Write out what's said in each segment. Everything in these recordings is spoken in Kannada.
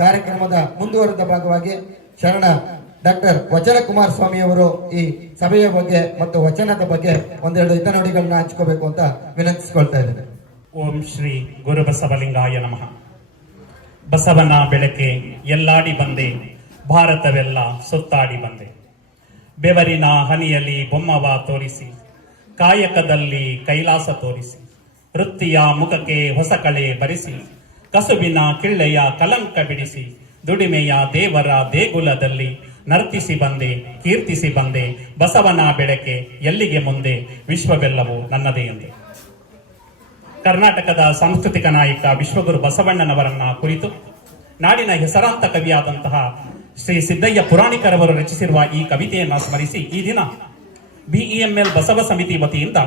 ಕಾರ್ಯಕ್ರಮದ ಮುಂದುವರೆದ ಭಾಗವಾಗಿ ಶರಣ ಡಾಕ್ಟರ್ ವಚನಕುಮಾರ ಸ್ವಾಮಿ ಅವರು ಈ ಸಭೆಯ ಬಗ್ಗೆ ಮತ್ತು ವಚನದ ಬಗ್ಗೆ ಒಂದೆರಡು ಹಿತನುಡಿಗಳನ್ನ ಹಂಚ್ಕೋಬೇಕು ಅಂತ ವಿನಂತಿಸಿಕೊಳ್ತಾ ಇದ್ದೇನೆ. ಓಂ ಶ್ರೀ ಗುರು ಬಸವಲಿಂಗಾಯ ನಮಃ. ಬಸವನ ಬೆಳಕೆ ಎಲ್ಲಾಡಿ ಬಂದೆ, ಭಾರತವೆಲ್ಲ ಸುತ್ತಾಡಿ ಬಂದೆ. ಬೆವರಿನ ಹನಿಯಲ್ಲಿ ಬೊಮ್ಮವ ತೋರಿಸಿ, ಕಾಯಕದಲ್ಲಿ ಕೈಲಾಸ ತೋರಿಸಿ, ವೃತ್ತಿಯ ಮುಖಕ್ಕೆ ಹೊಸ ಕಳೆ ಬರಿಸಿ, ಕಸುಬಿನ ಕಿಳ್ಳೆಯ ಕಲಂಕ ಬಿಡಿಸಿ, ದುಡಿಮೆಯ ದೇವರ ದೇಗುಲದಲ್ಲಿ ನರ್ತಿಸಿ ಬಂದೆ, ಕೀರ್ತಿಸಿ ಬಂದೆ. ಬಸವನ ಬೆಳಕೆ ಎಲ್ಲಿಗೆ ಮುಂದೆ, ವಿಶ್ವವೆಲ್ಲವೂ ನನ್ನದೇ ಎಂದೆ. ಕರ್ನಾಟಕದ ಸಾಂಸ್ಕೃತಿಕ ನಾಯಕ ವಿಶ್ವಗುರು ಬಸವಣ್ಣನವರನ್ನ ಕುರಿತು ನಾಡಿನ ಹೆಸರಾಂತ ಕವಿಯಾದಂತಹ ಶ್ರೀ ಸಿದ್ದಯ್ಯ ಪುರಾಣಿಕರವರು ರಚಿಸಿರುವ ಈ ಕವಿತೆಯನ್ನು ಸ್ಮರಿಸಿ ಈ ದಿನ BEML ಬಸವ ಸಮಿತಿ ವತಿಯಿಂದ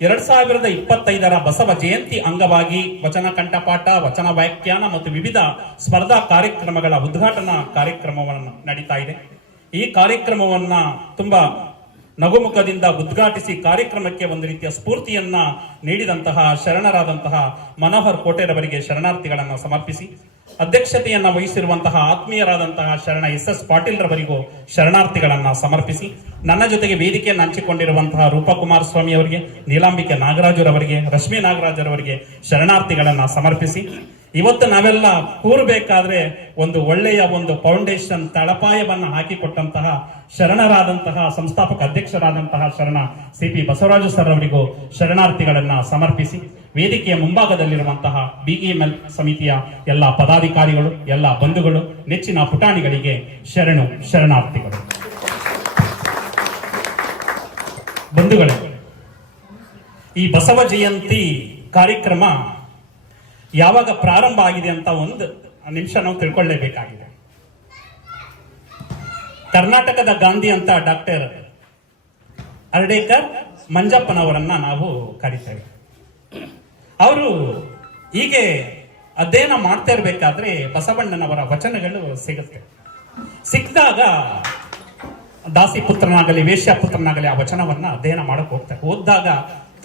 2025 ಬಸವ ಜಯಂತಿ ಅಂಗವಾಗಿ ವಚನ ಕಂಠಪಾಠ, ವಚನ ವ್ಯಾಖ್ಯಾನ ಮತ್ತು ವಿವಿಧ ಸ್ಪರ್ಧಾ ಕಾರ್ಯಕ್ರಮಗಳ ಉದ್ಘಾಟನಾ ಕಾರ್ಯಕ್ರಮವನ್ನು ನಡೀತಾ ಇದೆ. ಈ ಕಾರ್ಯಕ್ರಮವನ್ನ ತುಂಬಾ ನಗುಮುಖದಿಂದ ಉದ್ಘಾಟಿಸಿ ಕಾರ್ಯಕ್ರಮಕ್ಕೆ ಒಂದು ರೀತಿಯ ಸ್ಫೂರ್ತಿಯನ್ನ ನೀಡಿದಂತಹ ಶರಣರಾದಂತಹ ಮನೋಹರ್ ಕೋಟೆರವರಿಗೆ ಶರಣಾರ್ಥಿಗಳನ್ನು ಸಮರ್ಪಿಸಿ, ಅಧ್ಯಕ್ಷತೆಯನ್ನ ವಹಿಸಿರುವಂತಹ ಆತ್ಮೀಯರಾದಂತಹ ಶರಣ SS ಪಾಟೀಲ್ ರವರಿಗೂ ಶರಣಾರ್ಥಿಗಳನ್ನ ಸಮರ್ಪಿಸಿ, ನನ್ನ ಜೊತೆಗೆ ವೇದಿಕೆಯನ್ನು ಹಂಚಿಕೊಂಡಿರುವಂತಹ ರೂಪಕುಮಾರ ಸ್ವಾಮಿ ಅವರಿಗೆ, ನೀಲಾಂಬಿಕೆ ನಾಗರಾಜರವರಿಗೆ, ರಶ್ಮಿ ನಾಗರಾಜರವರಿಗೆ ಶರಣಾರ್ಥಿಗಳನ್ನ ಸಮರ್ಪಿಸಿ, ಇವತ್ತು ನಾವೆಲ್ಲ ಕೂರಬೇಕಾದ್ರೆ ಒಂದು ಒಳ್ಳೆಯ ಒಂದು ಫೌಂಡೇಶನ್ ತಳಪಾಯವನ್ನ ಹಾಕಿಕೊಟ್ಟಂತಹ ಶರಣರಾದಂತಹ ಸಂಸ್ಥಾಪಕ ಅಧ್ಯಕ್ಷರಾದಂತಹ ಶರಣ CP ಬಸವರಾಜು ಸರ್ ಅವರಿಗೂ ಶರಣಾರ್ಥಿಗಳನ್ನ ಸಮರ್ಪಿಸಿ, ವೇದಿಕೆಯ ಮುಂಭಾಗದಲ್ಲಿರುವಂತಹ BEML ಸಮಿತಿಯ ಎಲ್ಲ ಪದಾಧಿಕಾರಿಗಳು, ಎಲ್ಲ ಬಂಧುಗಳು, ನೆಚ್ಚಿನ ಪುಟಾಣಿಗಳಿಗೆ ಶರಣಾರ್ಥಿಗಳು. ಬಂಧುಗಳೇ, ಈ ಬಸವ ಜಯಂತಿ ಕಾರ್ಯಕ್ರಮ ಯಾವಾಗ ಪ್ರಾರಂಭ ಆಗಿದೆ ಅಂತ ಒಂದು ನಿಮಿಷ ನಾವು ತಿಳ್ಕೊಳ್ಳೇಬೇಕಾಗಿದೆ. ಕರ್ನಾಟಕದ ಗಾಂಧಿ ಅಂತ ಡಾಕ್ಟರ್ ಅರ್ಡೇಕರ್ ಮಂಜಪ್ಪನವರನ್ನ ನಾವು ಕರಿತೇವೆ. ಅವರು ಹೀಗೆ ಅಧ್ಯಯನ ಮಾಡ್ತಾ ಇರ್ಬೇಕಾದ್ರೆ ಬಸವಣ್ಣನವರ ವಚನಗಳು ಸಿಕ್ಕಿದಾಗ ದಾಸಿ ಪುತ್ರನಾಗಲಿ ವೇಶ್ಯ ಪುತ್ರನಾಗಲಿ ಆ ವಚನವನ್ನ ಅಧ್ಯಯನ ಮಾಡಕ್ ಹೋಗ್ತಾರೆ. ಓದಿದಾಗ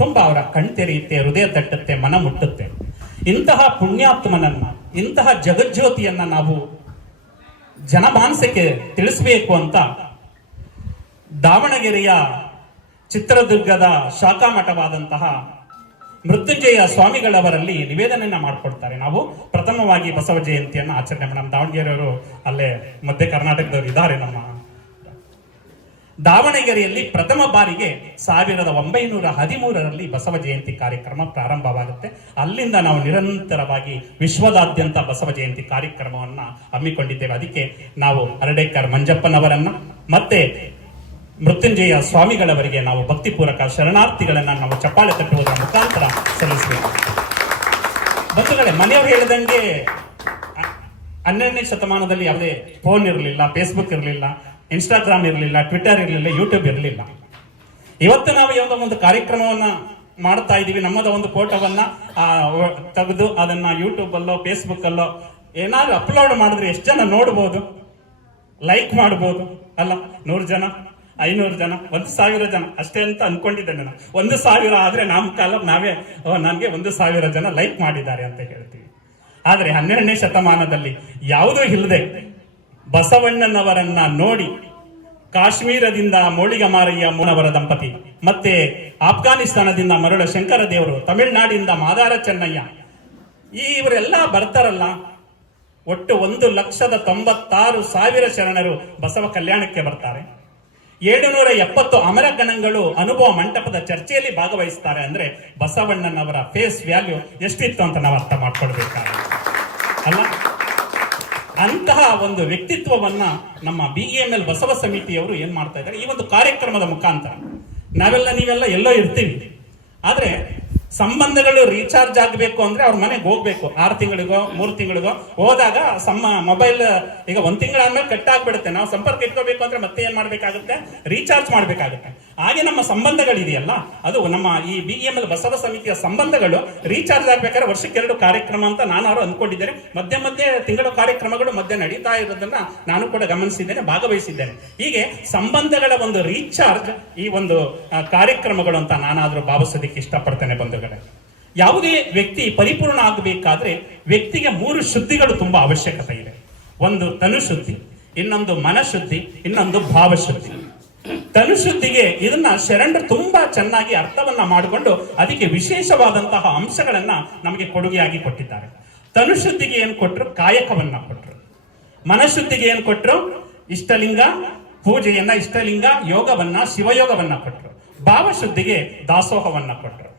ತುಂಬಾ ಅವರ ಕಣ್ತೆರೆಯುತ್ತೆ, ಹೃದಯ ತಟ್ಟುತ್ತೆ, ಮನ ಮುಟ್ಟುತ್ತೆ. ಇಂತಹ ಪುಣ್ಯಾತ್ಮನನ್ನ, ಇಂತಹ ಜಗಜ್ಯೋತಿಯನ್ನ ನಾವು ಜನಮಾನಸಕ್ಕೆ ತಿಳಿಸಬೇಕು ಅಂತ ದಾವಣಗೆರೆಯ ಚಿತ್ರದುರ್ಗದ ಶಾಖಾ ಮಠವಾದಂತಹ ಮೃತ್ಯುಂಜಯ ಸ್ವಾಮಿಗಳವರಲ್ಲಿ ನಿವೇದನೆಯನ್ನ ಮಾಡಿಕೊಡ್ತಾರೆ. ನಾವು ಪ್ರಥಮವಾಗಿ ಬಸವ ಜಯಂತಿಯನ್ನ ಆಚರಣೆ ನಮ್ಮ ದಾವಣಗೆರೆಯವರು ಅಲ್ಲೇ ಮಧ್ಯ ಕರ್ನಾಟಕದವರು ಇದ್ದಾರೆ. ನಮ್ಮ ದಾವಣಗೆರೆಯಲ್ಲಿ ಪ್ರಥಮ ಬಾರಿಗೆ 1913ರಲ್ಲಿ ಬಸವ ಜಯಂತಿ ಕಾರ್ಯಕ್ರಮ ಪ್ರಾರಂಭವಾಗುತ್ತೆ. ಅಲ್ಲಿಂದ ನಾವು ನಿರಂತರವಾಗಿ ವಿಶ್ವದಾದ್ಯಂತ ಬಸವ ಜಯಂತಿ ಕಾರ್ಯಕ್ರಮವನ್ನ ಹಮ್ಮಿಕೊಂಡಿದ್ದೇವೆ. ಅದಕ್ಕೆ ನಾವು ಅರಡೇಕರ್ ಮಂಜಪ್ಪನವರನ್ನ ಮತ್ತೆ ಮೃತ್ಯುಂಜಯ ಸ್ವಾಮಿಗಳವರಿಗೆ ನಾವು ಭಕ್ತಿಪೂರ್ವಕ ಶರಣಾರ್ಥಿಗಳನ್ನ ನಾವು ಚಪ್ಪಾಳೆ ತಟ್ಟುವುದರ ಮುಖಾಂತರ ಸಲ್ಲಿಸಬೇಕು. ಬಂಧುಗಳೇ, ಮನೆಯವರು ಹೇಳಿದಂಗೆ 12ನೇ ಶತಮಾನದಲ್ಲಿ ಯಾವುದೇ ಫೋನ್ ಇರಲಿಲ್ಲ, ಫೇಸ್ಬುಕ್ ಇರಲಿಲ್ಲ, ಇನ್ಸ್ಟಾಗ್ರಾಮ್ ಇರಲಿಲ್ಲ, ಟ್ವಿಟರ್ ಇರಲಿಲ್ಲ, ಯೂಟ್ಯೂಬ್ ಇರಲಿಲ್ಲ. ಇವತ್ತು ನಾವು ಯಾವುದೋ ಒಂದು ಕಾರ್ಯಕ್ರಮವನ್ನ ಮಾಡ್ತಾ ಇದೀವಿ, ನಮ್ಮದ ಒಂದು ಫೋಟೋವನ್ನ ತೆಗೆದು ಅದನ್ನ ಯೂಟ್ಯೂಬ್ ಅಲ್ಲೋ ಫೇಸ್ಬುಕ್ ಅಲ್ಲೋ ಏನಾದ್ರು ಅಪ್ಲೋಡ್ ಮಾಡಿದ್ರೆ ಎಷ್ಟು ಜನ ನೋಡ್ಬೋದು, ಲೈಕ್ ಮಾಡ್ಬೋದು ಅಲ್ಲ? 100 ಜನ, 500 ಜನ, 1000 ಜನ ಅಷ್ಟೇ ಅಂತ ಅನ್ಕೊಂಡಿದ್ದೆ ನಾನು. 1000 ಆದ್ರೆ ನಮ್ಮ ಕಾಲ ನಾವೇ ನನಗೆ 1000 ಜನ ಲೈಕ್ ಮಾಡಿದ್ದಾರೆ ಅಂತ ಹೇಳ್ತೀವಿ. ಆದ್ರೆ 12ನೇ ಶತಮಾನದಲ್ಲಿ ಯಾವುದೂ ಇಲ್ಲದೆ ಬಸವಣ್ಣನವರನ್ನ ನೋಡಿ ಕಾಶ್ಮೀರದಿಂದ ಮೋಳಿಗಮಾರಯ್ಯ ಮೂನವರ ದಂಪತಿ, ಮತ್ತೆ ಆಫ್ಘಾನಿಸ್ತಾನದಿಂದ ಮರುಳ ಶಂಕರ ದೇವರು, ತಮಿಳುನಾಡಿನಿಂದ ಮಾದಾರ ಚೆನ್ನಯ್ಯ, ಇವರೆಲ್ಲ ಬರ್ತಾರಲ್ಲ, ಒಟ್ಟು 1,96,000 ಶರಣರು ಬಸವ ಕಲ್ಯಾಣಕ್ಕೆ ಬರ್ತಾರೆ. 770 ಅಮರಗಣಗಳು ಅನುಭವ ಮಂಟಪದ ಚರ್ಚೆಯಲ್ಲಿ ಭಾಗವಹಿಸ್ತಾರೆ. ಅಂದ್ರೆ ಬಸವಣ್ಣನವರ ಫೇಸ್ ವ್ಯಾಲ್ಯೂ ಎಷ್ಟಿತ್ತು ಅಂತ ನಾವು ಅರ್ಥ ಮಾಡ್ಕೊಳ್ಬೇಕಾಗುತ್ತೆ ಅಲ್ಲ? ಅಂತಹ ಒಂದು ವ್ಯಕ್ತಿತ್ವವನ್ನ ನಮ್ಮ BEML ಬಸವ ಸಮಿತಿಯವರು ಏನ್ ಮಾಡ್ತಾ ಇದ್ದಾರೆ, ಈ ಒಂದು ಕಾರ್ಯಕ್ರಮದ ಮುಖಾಂತರ ನೀವೆಲ್ಲ ಎಲ್ಲೋ ಇರ್ತೀವಿ, ಆದ್ರೆ ಸಂಬಂಧಗಳು ರೀಚಾರ್ಜ್ ಆಗಬೇಕು ಅಂದ್ರೆ ಅವ್ರ ಮನೆಗೆ ಹೋಗ್ಬೇಕು. 6 ತಿಂಗಳಿಗೋ 3 ತಿಂಗಳಿಗೋ ಹೋದಾಗ ಮೊಬೈಲ್ ಈಗ 1 ತಿಂಗಳಾದ್ಮೇಲೆ ಕಟ್ ಆಗ್ಬಿಡುತ್ತೆ. ನಾವು ಸಂಪರ್ಕ ಇಟ್ಕೋಬೇಕು ಅಂದ್ರೆ ಮತ್ತೆ ಏನ್ ಮಾಡ್ಬೇಕಾಗುತ್ತೆ, ರೀಚಾರ್ಜ್ ಮಾಡ್ಬೇಕಾಗುತ್ತೆ. ಹಾಗೆ ನಮ್ಮ ಸಂಬಂಧಗಳಿದೆಯಲ್ಲ, ಅದು ನಮ್ಮ ಈ BEML ಬಸವ ಸಮಿತಿಯ ಸಂಬಂಧಗಳು ರೀಚಾರ್ಜ್ ಆಗ್ಬೇಕಾದ್ರೆ ವರ್ಷಕ್ಕೆ 2 ಕಾರ್ಯಕ್ರಮ ಅಂತ ನಾನು ಅಂದ್ಕೊಂಡಿದ್ದೇನೆ. ಮಧ್ಯೆ ತಿಂಗಳ ಕಾರ್ಯಕ್ರಮಗಳು ಮಧ್ಯೆ ನಡೀತಾ ಇರೋದನ್ನ ನಾನು ಕೂಡ ಗಮನಿಸಿದ್ದೇನೆ, ಭಾಗವಹಿಸಿದ್ದೇನೆ. ಹೀಗೆ ಸಂಬಂಧಗಳ ಒಂದು ರೀಚಾರ್ಜ್ ಈ ಒಂದು ಕಾರ್ಯಕ್ರಮಗಳು ಅಂತ ನಾನಾದ್ರೂ ಭಾವಿಸೋದಕ್ಕೆ ಇಷ್ಟಪಡ್ತೇನೆ. ಬಂಧುಗಳೇ, ಯಾವುದೇ ವ್ಯಕ್ತಿ ಪರಿಪೂರ್ಣ ಆಗಬೇಕಾದ್ರೆ ವ್ಯಕ್ತಿಗೆ 3 ಶುದ್ಧಿಗಳು ತುಂಬಾ ಅವಶ್ಯಕತೆ ಇದೆ. ಒಂದು ತನುಶುದ್ಧಿ, ಇನ್ನೊಂದು ಮನಶುದ್ಧಿ, ಇನ್ನೊಂದು ಭಾವಶುದ್ಧಿ. ತನುಶುದ್ಧಿಗೆ ಇದನ್ನ ಶರಣರು ತುಂಬಾ ಚೆನ್ನಾಗಿ ಅರ್ಥವನ್ನ ಮಾಡಿಕೊಂಡು ಅದಕ್ಕೆ ವಿಶೇಷವಾದಂತಹ ಅಂಶಗಳನ್ನ ನಮಗೆ ಕೊಡುಗೆಯಾಗಿ ಕೊಟ್ಟಿದ್ದಾರೆ. ತನುಶುದ್ಧಿಗೆ ಏನ್ ಕೊಟ್ರು? ಕಾಯಕವನ್ನ ಕೊಟ್ರು. ಮನಶುದ್ಧಿಗೆ ಏನ್ ಕೊಟ್ರು? ಇಷ್ಟಲಿಂಗ ಪೂಜೆಯನ್ನ, ಇಷ್ಟಲಿಂಗ ಯೋಗವನ್ನ, ಶಿವಯೋಗವನ್ನ ಕೊಟ್ರು. ಭಾವಶುದ್ಧಿಗೆ ದಾಸೋಹವನ್ನ ಕೊಟ್ರು.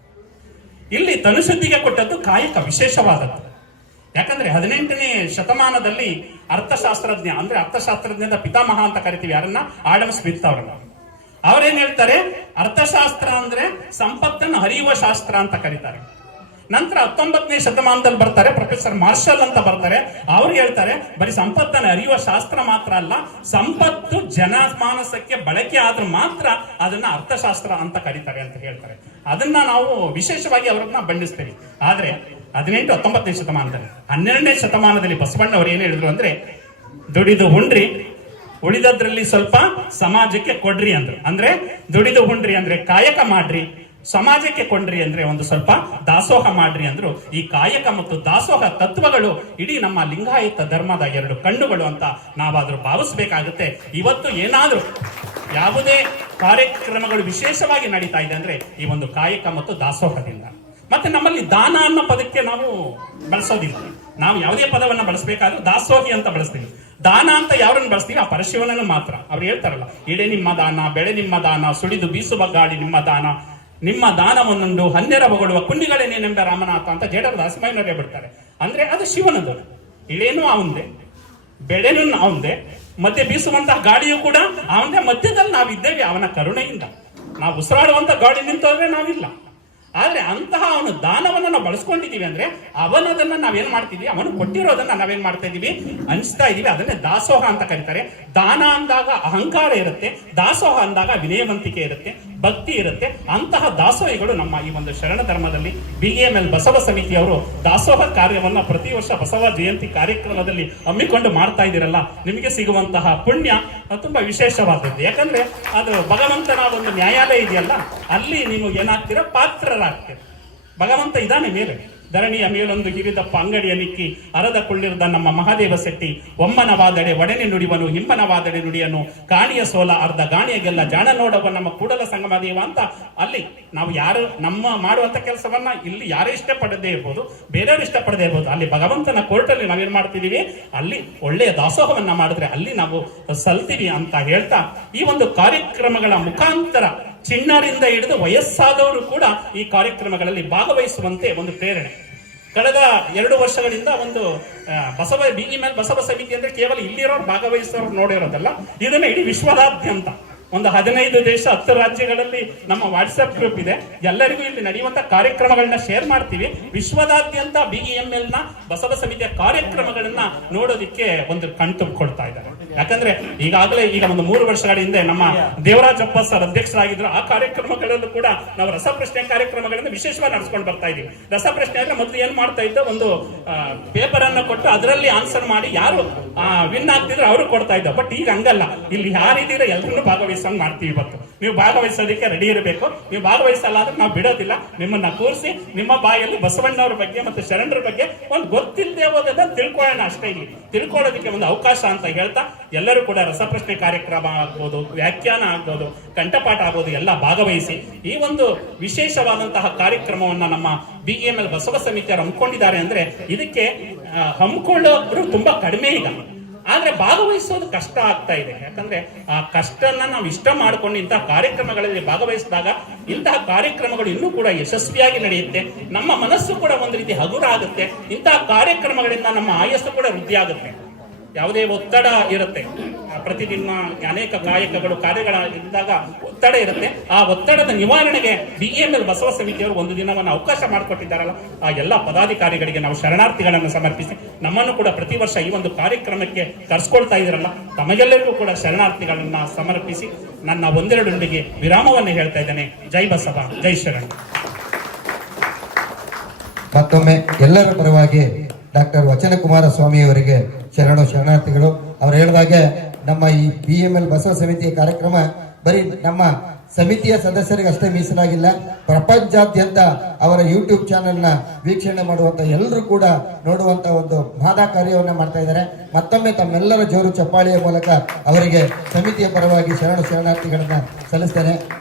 ಇಲ್ಲಿ ತನುಶುದ್ಧಿಗೆ ಕೊಟ್ಟದ್ದು ಕಾಯಕ ವಿಶೇಷವಾದದ್ದು. ಯಾಕಂದ್ರೆ 18ನೇ ಶತಮಾನದಲ್ಲಿ ಅರ್ಥಶಾಸ್ತ್ರಜ್ಞ, ಅಂದ್ರೆ ಅರ್ಥಶಾಸ್ತ್ರಜ್ಞದ ಪಿತಾಮಹ ಅಂತ ಕರಿತೀವಿ ಯಾರನ್ನ? ಆಡಮ್ ಸ್ಮಿತ್ ಅವರನ್ನ. ಅವ್ರೇನ್ ಹೇಳ್ತಾರೆ? ಅರ್ಥಶಾಸ್ತ್ರ ಅಂದ್ರೆ ಸಂಪತ್ತನ್ನು ಹರಿಯುವ ಶಾಸ್ತ್ರ ಅಂತ ಕರೀತಾರೆ. ನಂತರ 19ನೇ ಶತಮಾನದಲ್ಲಿ ಬರ್ತಾರೆ ಪ್ರೊಫೆಸರ್ ಮಾರ್ಷಲ್ ಅಂತ ಬರ್ತಾರೆ. ಅವ್ರು ಹೇಳ್ತಾರೆ ಬರೀ ಸಂಪತ್ತನ್ನು ಅರಿಯುವ ಶಾಸ್ತ್ರ ಮಾತ್ರ ಅಲ್ಲ, ಸಂಪತ್ತು ಜನಮಾನಸಕ್ಕೆ ಬಳಕೆ ಆದ್ರೂ ಮಾತ್ರ ಅದನ್ನ ಅರ್ಥಶಾಸ್ತ್ರ ಅಂತ ಕರೀತಾರೆ ಅಂತ ಹೇಳ್ತಾರೆ. ಅದನ್ನ ನಾವು ವಿಶೇಷವಾಗಿ ಅವ್ರನ್ನ ಬಣ್ಣಿಸ್ತೇವೆ. ಆದ್ರೆ 18, 19ನೇ ಶತಮಾನದಲ್ಲಿ, 12ನೇ ಶತಮಾನದಲ್ಲಿ ಬಸವಣ್ಣವ್ರು ಏನ್ ಹೇಳಿದ್ರು ಅಂದ್ರೆ, ದುಡಿದು ಉಂಡ್ರಿ, ಉಳಿದದ್ರಲ್ಲಿ ಸ್ವಲ್ಪ ಸಮಾಜಕ್ಕೆ ಕೊಡ್ರಿ ಅಂದ್ರು. ಅಂದ್ರೆ ದುಡಿದು ಉಂಡ್ರಿ ಅಂದ್ರೆ ಕಾಯಕ ಮಾಡ್ರಿ, ಸಮಾಜಕ್ಕೆ ಕೊಂಡ್ರಿ ಅಂದ್ರೆ ಒಂದು ಸ್ವಲ್ಪ ದಾಸೋಹ ಮಾಡ್ರಿ ಅಂದ್ರು. ಈ ಕಾಯಕ ಮತ್ತು ದಾಸೋಹ ತತ್ವಗಳು ಇಡೀ ನಮ್ಮ ಲಿಂಗಾಯತ ಧರ್ಮದ ಎರಡು ಕಣ್ಣುಗಳು ಅಂತ ನಾವಾದ್ರೂ ಭಾವಿಸ್ಬೇಕಾಗುತ್ತೆ. ಇವತ್ತು ಏನಾದ್ರೂ ಯಾವುದೇ ಕಾರ್ಯಕ್ರಮಗಳು ವಿಶೇಷವಾಗಿ ನಡೀತಾ ಇದೆ ಅಂದ್ರೆ ಈ ಒಂದು ಕಾಯಕ ಮತ್ತು ದಾಸೋಹದಿಂದ. ಮತ್ತೆ ನಮ್ಮಲ್ಲಿ ದಾನ ಅನ್ನೋ ಪದಕ್ಕೆ ನಾವು ಬಳಸೋದಿಲ್ಲ. ನಾವು ಯಾವುದೇ ಪದವನ್ನ ಬಳಸಬೇಕಾದ್ರೂ ದಾಸೋಹಿ ಅಂತ ಬಳಸ್ತೀವಿ. ದಾನ ಅಂತ ಯಾರನ್ನು ಬಳಸ್ತೀವಿ? ಆ ಪರಶಿವನನ್ನು ಮಾತ್ರ. ಅವ್ರು ಹೇಳ್ತಾರಲ್ಲ, ಇಡೆ ನಿಮ್ಮ ದಾನ, ಬೆಳೆ ನಿಮ್ಮ ದಾನ, ಸುಡಿದು ಬೀಸುವ ಗಾಳಿ ನಿಮ್ಮ ದಾನ, ನಿಮ್ಮ ದಾನವನ್ನುಂಡು ಹನ್ನೆರ ಹೊಗಳುವ ಕುಂಡಿಗಳೇನೇನೆಂಬ ರಾಮನಾಥ ಅಂತ ಜೇಡರ ದಾಸಮಯ್ಯನವರೇ ಬಿಡ್ತಾರೆ. ಅಂದ್ರೆ ಅದು ಶಿವನದು. ಇಳೇನು ಅವಂದೇ, ಬೆಳೆನೂ ಅವಂದೇ, ಮಧ್ಯೆ ಬೀಸುವಂತಹ ಗಾಳಿಯೂ ಕೂಡ ಅವನ ಮಧ್ಯದಲ್ಲಿ ನಾವಿದ್ದೇವೆ. ಅವನ ಕರುಣೆಯಿಂದ ನಾವು ಉಸಿರಾಡುವಂತ ಗಾಳಿ ನಿಂತೋದ್ರೆ ನಾವಿಲ್ಲ. ಆದ್ರೆ ಅಂತಹ ಅವನು ದಾನವನ್ನ ನಾವು ಬಳಸ್ಕೊಂಡಿದೀವಿ ಅಂದ್ರೆ ಅವನದನ್ನ ನಾವೇನ್ ಮಾಡ್ತಿದೀವಿ? ಅವನು ಕೊಟ್ಟಿರೋದನ್ನ ನಾವೇನ್ ಮಾಡ್ತಾ ಇದೀವಿ? ಹಂಚ್ತಾ ಇದೀವಿ. ಅದನ್ನೇ ದಾಸೋಹ ಅಂತ ಕರೀತಾರೆ. ದಾನ ಅಂದಾಗ ಅಹಂಕಾರ ಇರುತ್ತೆ, ದಾಸೋಹ ಅಂದಾಗ ವಿನಯವಂತಿಕೆ ಇರುತ್ತೆ, ಭಕ್ತಿ ಇರುತ್ತೆ. ಅಂತಹ ದಾಸೋಹಿಗಳು ನಮ್ಮ ಈ ಒಂದು ಶರಣ ಧರ್ಮದಲ್ಲಿ BAML ಬಸವ ಸಮಿತಿಯವರು ದಾಸೋಹ ಕಾರ್ಯವನ್ನ ಪ್ರತಿ ವರ್ಷ ಬಸವ ಜಯಂತಿ ಕಾರ್ಯಕ್ರಮದಲ್ಲಿ ಹಮ್ಮಿಕೊಂಡು ಮಾಡ್ತಾ ಇದ್ದೀರಲ್ಲ, ನಿಮಗೆ ಸಿಗುವಂತಹ ಪುಣ್ಯ ತುಂಬಾ ವಿಶೇಷವಾದದ್ದು. ಯಾಕಂದ್ರೆ ಅದು ಭಗವಂತನ ಒಂದು ನ್ಯಾಯಾಲಯ ಇದೆಯಲ್ಲ, ಅಲ್ಲಿ ನೀವು ಏನಾಗ್ತೀರಾ? ಪಾತ್ರರಾಗ್ತೀರ. ಭಗವಂತ ಇದಾನೆ ಮೇಲೆ, ಧರಣಿಯ ಮೇಲೊಂದು ಹಿರಿದಪ್ಪ ಅಂಗಡಿಯ ನಿಕ್ಕಿ ಅರದ ಕೊಳ್ಳಿರದ ನಮ್ಮ ಮಹಾದೇವ ಶೆಟ್ಟಿ, ಒಮ್ಮನವಾದಡೆ ಒಡನೆ ನುಡಿವನು, ಹಿಂಬನವಾದಡೆ ನುಡಿಯನು, ಕಾಣಿಯ ಸೋಲ ಅರ್ಧ ಗಾಣಿಯಗೆಲ್ಲ ಜಾಣ ನೋಡವ ನಮ್ಮ ಕೂಡಲ ಸಂಗಮ ದೇವ ಅಂತ. ಅಲ್ಲಿ ನಾವು ಯಾರು ನಮ್ಮ ಮಾಡುವಂತ ಕೆಲಸವನ್ನ ಇಲ್ಲಿ ಯಾರೇ ಇಷ್ಟಪಡದೇ ಇರ್ಬೋದು, ಬೇರೆಯವರು ಇಷ್ಟಪಡದೇ ಇರ್ಬೋದು, ಅಲ್ಲಿ ಭಗವಂತನ ಕೋರ್ಟಲ್ಲಿ ನಾವೇನ್ ಮಾಡ್ತಿದೀವಿ? ಅಲ್ಲಿ ಒಳ್ಳೆಯ ದಾಸೋಹವನ್ನ ಮಾಡಿದ್ರೆ ಅಲ್ಲಿ ನಾವು ಸಲ್ತೀವಿ ಅಂತ ಹೇಳ್ತಾ, ಈ ಒಂದು ಕಾರ್ಯಕ್ರಮಗಳ ಮುಖಾಂತರ ಚಿಣ್ಣರಿಂದ ಹಿಡಿದು ವಯಸ್ಸಾದವರು ಕೂಡ ಈ ಕಾರ್ಯಕ್ರಮಗಳಲ್ಲಿ ಭಾಗವಹಿಸುವಂತೆ ಒಂದು ಪ್ರೇರಣೆ. ಕಳೆದ 2 ವರ್ಷಗಳಿಂದ ಒಂದು BAML ಬಸವ ಸಮಿತಿ ಅಂದ್ರೆ ಕೇವಲ ಇಲ್ಲಿರೋರು ಭಾಗವಹಿಸೋರು ನೋಡಿರೋದಲ್ಲ, ಇದನ್ನ ಇಡೀ ವಿಶ್ವದಾದ್ಯಂತ ಒಂದು 15 ದೇಶ 10 ರಾಜ್ಯಗಳಲ್ಲಿ ನಮ್ಮ ವಾಟ್ಸ್ಆಪ್ ಗ್ರೂಪ್ ಇದೆ. ಎಲ್ಲರಿಗೂ ಇಲ್ಲಿ ನಡೆಯುವಂತ ಕಾರ್ಯಕ್ರಮಗಳನ್ನ ಶೇರ್ ಮಾಡ್ತೀವಿ. ವಿಶ್ವದಾದ್ಯಂತ BAML ನ ಬಸವ ಸಮಿತಿಯ ಕಾರ್ಯಕ್ರಮಗಳನ್ನ ನೋಡೋದಿಕ್ಕೆ ಒಂದು ಕಣ್ತುಂಬಿಕೊಳ್ತಾ ಇದ್ದಾರೆ. ಯಾಕಂದ್ರೆ ಈಗಾಗಲೇ ಈಗ ಒಂದು 3 ವರ್ಷಗಳ ಹಿಂದೆ ನಮ್ಮ ದೇವರಾಜಪ್ಪ ಸರ್ ಅಧ್ಯಕ್ಷರಾಗಿದ್ರು. ಆ ಕಾರ್ಯಕ್ರಮಗಳಲ್ಲೂ ಕೂಡ ನಾವು ರಸಪ್ರಶ್ನೆ ಕಾರ್ಯಕ್ರಮಗಳನ್ನ ವಿಶೇಷವಾಗಿ ನಡೆಸ್ಕೊಂಡು ಬರ್ತಾ ಇದೀವಿ. ರಸಪ್ರಶ್ನೆ ಅಂದ್ರೆ ಮೊದಲು ಏನ್ ಮಾಡ್ತಾ ಇದ್ದ, ಒಂದು ಪೇಪರ್ ಅನ್ನ ಕೊಟ್ಟು ಅದರಲ್ಲಿ ಆನ್ಸರ್ ಮಾಡಿ ಯಾರು ವಿನ್ ಆಗ್ತಿದ್ರು ಅವರು ಕೊಡ್ತಾ ಇದ್ದ. ಬಟ್ ಈಗ ಹಂಗಲ್ಲ, ಇಲ್ಲಿ ಯಾರಿದ್ದೀರ ಎಲ್ಲರನ್ನೂ ಭಾಗವಹಿಸಂಗ್ ಮಾಡ್ತೀವಿ. ಇವತ್ತು ನೀವು ಭಾಗವಹಿಸೋದಕ್ಕೆ ರೆಡಿ ಇರಬೇಕು. ನೀವು ಭಾಗವಹಿಸಲ್ಲ ಅಂದ್ರೆ ನಾವು ಬಿಡೋದಿಲ್ಲ. ನಿಮ್ಮನ್ನ ಕೂರಿಸಿ ನಿಮ್ಮ ಬಾಯಲ್ಲಿ ಬಸವಣ್ಣವ್ರ ಬಗ್ಗೆ ಮತ್ತು ಶರಣರ ಬಗ್ಗೆ ಒಂದು ಗೊತ್ತಿಲ್ಲದೆ ಹೋದ ತಿಳ್ಕೊಳ್ಳೋಣ ಅಷ್ಟೇ. ಇಲ್ಲಿ ತಿಳ್ಕೊಳ್ಳೋದಕ್ಕೆ ಒಂದು ಅವಕಾಶ ಅಂತ ಹೇಳ್ತಾ, ಎಲ್ಲರೂ ಕೂಡ ರಸಪ್ರಶ್ನೆ ಕಾರ್ಯಕ್ರಮ ಆಗ್ಬೋದು, ವ್ಯಾಖ್ಯಾನ ಆಗ್ಬೋದು, ಕಂಠಪಾಠ ಆಗ್ಬೋದು, ಎಲ್ಲ ಭಾಗವಹಿಸಿ ಈ ಒಂದು ವಿಶೇಷವಾದಂತಹ ಕಾರ್ಯಕ್ರಮವನ್ನ ನಮ್ಮ BAML ಬಸವ ಸಮಿತಿಯವರು ಹಮ್ಮಿಕೊಂಡಿದ್ದಾರೆ. ಅಂದ್ರೆ ಇದಕ್ಕೆ ಹಮ್ಮಿಕೊಳ್ಳೋರು ತುಂಬಾ ಕಡಿಮೆ ಈಗ, ಆದ್ರೆ ಭಾಗವಹಿಸೋದು ಕಷ್ಟ ಆಗ್ತಾ ಇದೆ. ಯಾಕಂದ್ರೆ ಆ ಕಷ್ಟನ ನಾವು ಇಷ್ಟ ಮಾಡ್ಕೊಂಡು ಇಂತಹ ಕಾರ್ಯಕ್ರಮಗಳಲ್ಲಿ ಭಾಗವಹಿಸಿದಾಗ ಇಂತಹ ಕಾರ್ಯಕ್ರಮಗಳು ಇನ್ನೂ ಕೂಡ ಯಶಸ್ವಿಯಾಗಿ ನಡೆಯುತ್ತೆ. ನಮ್ಮ ಮನಸ್ಸು ಕೂಡ ಒಂದು ರೀತಿ ಹಗುರ ಆಗುತ್ತೆ. ಇಂತಹ ಕಾರ್ಯಕ್ರಮಗಳಿಂದ ನಮ್ಮ ಆಯಸ್ಸು ಕೂಡ ವೃದ್ಧಿ ಆಗುತ್ತೆ. ಯಾವುದೇ ಒತ್ತಡ ಇರುತ್ತೆ, ಪ್ರತಿದಿನ ಅನೇಕ ಕಾಯಕಗಳು ಕಾರ್ಯಗಳಿದ್ದಾಗ ಒತ್ತಡ ಇರುತ್ತೆ. ಆ ಒತ್ತಡದ ನಿವಾರಣೆಗೆ BAML ಬಸವ ಸಮಿತಿಯವರು ಒಂದು ದಿನವನ್ನು ಅವಕಾಶ ಮಾಡಿಕೊಟ್ಟಿದ್ದಾರಲ್ಲ, ಆ ಎಲ್ಲ ಪದಾಧಿಕಾರಿಗಳಿಗೆ ನಾವು ಶರಣಾರ್ಥಿಗಳನ್ನು ಸಮರ್ಪಿಸಿ, ನಮ್ಮನ್ನು ಕೂಡ ಪ್ರತಿ ವರ್ಷ ಈ ಒಂದು ಕಾರ್ಯಕ್ರಮಕ್ಕೆ ಕರೆಸ್ಕೊಳ್ತಾ ಇದ್ರಲ್ಲ, ತಮಗೆಲ್ಲರಿಗೂ ಕೂಡ ಶರಣಾರ್ಥಿಗಳನ್ನ ಸಮರ್ಪಿಸಿ ನನ್ನ ಒಂದೆರಡು ನುಡಿಗೆ ವಿರಾಮವನ್ನು ಹೇಳ್ತಾ ಇದ್ದೇನೆ. ಜೈ ಬಸವ, ಜೈ ಶರಣ. ಮತ್ತೊಮ್ಮೆ ಎಲ್ಲರ ಪರವಾಗಿ ಡಾಕ್ಟರ್ ವಚನಕುಮಾರ ಸ್ವಾಮಿಯವರಿಗೆ ಶರಣಾರ್ಥಿಗಳು. ಅವ್ರು ಹೇಳಿದಾಗೆ ನಮ್ಮ ಈ BAML ಬಸವ ಸಮಿತಿಯ ಕಾರ್ಯಕ್ರಮ ಬರೀ ನಮ್ಮ ಸಮಿತಿಯ ಸದಸ್ಯರಿಗೆ ಅಷ್ಟೇ ಮೀಸಲಾಗಿಲ್ಲ, ಪ್ರಪಂಚಾದ್ಯಂತ ಅವರ ಯೂಟ್ಯೂಬ್ ಚಾನೆಲ್ನ ವೀಕ್ಷಣೆ ಮಾಡುವಂತ ಎಲ್ಲರೂ ಕೂಡ ನೋಡುವಂತ ಒಂದು ಮಾದಾ ಕಾರ್ಯವನ್ನ ಮಾಡ್ತಾ ಇದ್ದಾರೆ. ಮತ್ತೊಮ್ಮೆ ತಮ್ಮೆಲ್ಲರ ಜೋರು ಚಪ್ಪಾಳಿಯ ಮೂಲಕ ಅವರಿಗೆ ಸಮಿತಿಯ ಪರವಾಗಿ ಶರಣಾರ್ಥಿಗಳನ್ನ ಸಲ್ಲಿಸ್ತೇನೆ.